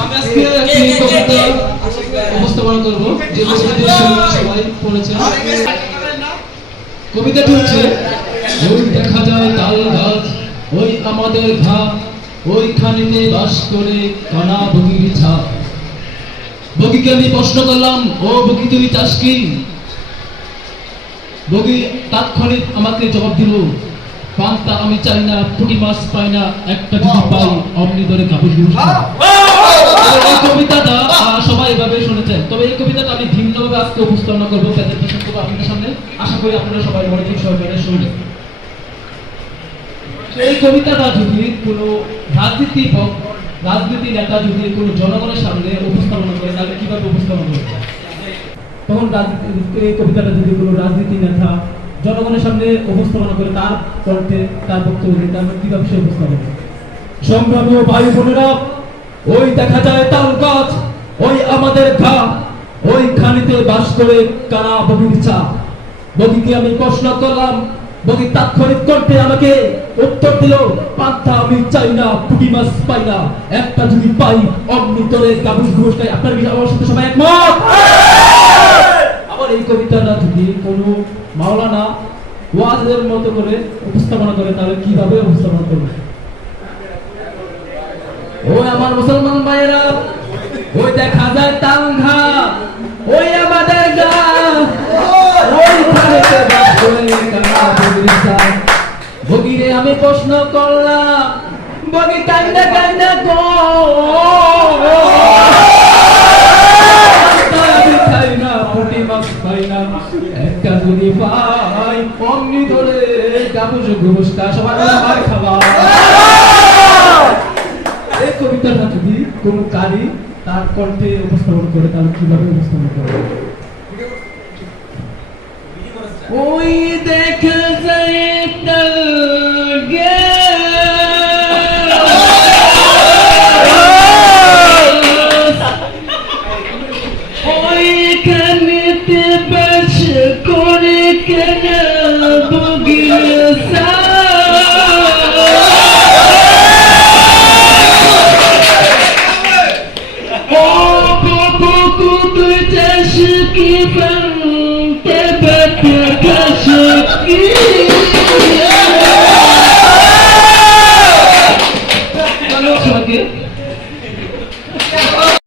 আমি আজকে একটি কবিতা উপস্থাপন করব যে কবিতাটি সবাই পড়েছেন। কবিতাটি হচ্ছে, ওই দেখা যায় তাল গাছ, ওই আমাদের ঘা, ওইখানেতে বাস করে কানা বগির ছা। বগিকে আমি প্রশ্ন করলাম, ও বগি তুই চাস কি? বগি তাৎক্ষণিক আমাকে জবাব দিল, পান্তা আমি চাই না, পুঁটি মাছ পাই না, একটা যদি পাই অমনি ধরে কাপড় দিব। এই কবিতাটা সবাই এভাবে শুনেছেন, তবে এই কবিতাটা আমি ভিন্নভাবে আজকে উপস্থাপনা করবো আপনাদের সামনে। আশা করি আপনারা সবাই মনোযোগ সহকারে শুনবেন। এই কবিতাটা যদি কোনো রাজনীতি নেতা যদি কোনো জনগণের সামনে উপস্থাপনা করে, তাহলে কিভাবে উপস্থাপনা করবে? তখন এই কবিতাটা যদি কোনো রাজনীতি নেতা জনগণের সামনে উপস্থাপনা করে, তার কণ্ঠে তার বক্তব্য দিতে আমরা কিভাবে সে উপস্থাপনা করব? সংগ্রামী ভাই বোনেরা, ওই দেখা যায় তাল গাছ, ওই আমাদের ঘা, ওই খানিতে বাস করে কানা বগির ছা। বগিকে আমি প্রশ্ন করলাম, বগি তাৎক্ষণিক কণ্ঠে আমাকে উত্তর দিল, পান্তা আমি চাই না, পুঁটি মাছ পাই না, একটা যদি পাই অমনি তোরে কাবুস ঘুষ খাই। আপনার বিষয় আমার সাথে সবাই একমত? আবার এই কবিতাটা যদি কোনো মাওলানা ওয়াজের মতো করে উপস্থাপনা করে, তাহলে কিভাবে উপস্থাপনা করবে? ওই আমার মুসলমান ভাইয়েরা, ওই দেখা যায় তালঘা, ওই আমাদের গা, ওই খানেতে বাস করে কানা বগির ছা। বগিরে আমি প্রশ্ন করলাম, বগি কান্দা কান্দা গো, আমি খাই না, পুঁটি মাছ পাই না, একটা যদি পাই অমনি ধরে কাপুস ঘুষ খা। সবাই আমার খাবার। এই কবিতাটা যদি কোন কারি তার কণ্ঠে উপস্থাপন করে, তাহলে কিভাবে উপস্থাপন করে? ওই দেখা যায় তাল গাছ, ওইখানেতে বাস করে কানা বগির ছা। কি